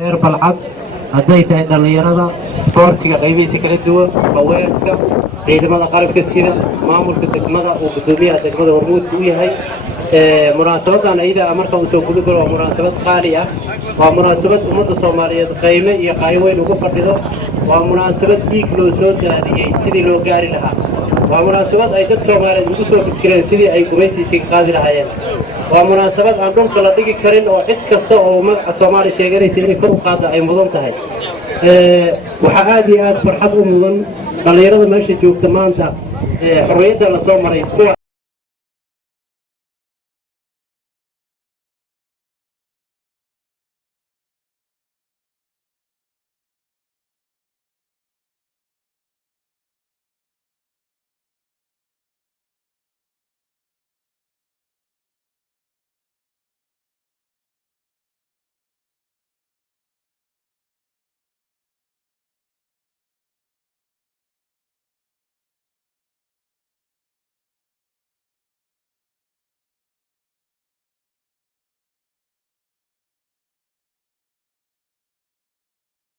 غير بالعد هديت عند الرياضة سبورتيga qaybihiisa kala duwan haweenka ciidamada qalabka sida maamulka degmada oo gudoomiyaha degmada hormuud u yahay munaasabadan ayda marka uu soo gudbo waa munaasabad qaali ah waa munaasabad ummadda Soomaaliyeed qiime iyo qayweyn ugu fadhido waa munaasabad dhiig loo soo daadiyay sidii loo gaari lahaa waa munaasabad ay dad Soomaaliyeed ugu soo fikireen sidii ay gumaysiga qaadi lahaayeen waa munaasabad aan dhulka la dhigi karin oo cid kasta oo magaca Soomaali sheeganaysa inay kor u qaado ay mudan tahay waxa aad iyo aad farxad u mudan dhalinyarada meesha joogta maanta xorriyadda la soo maray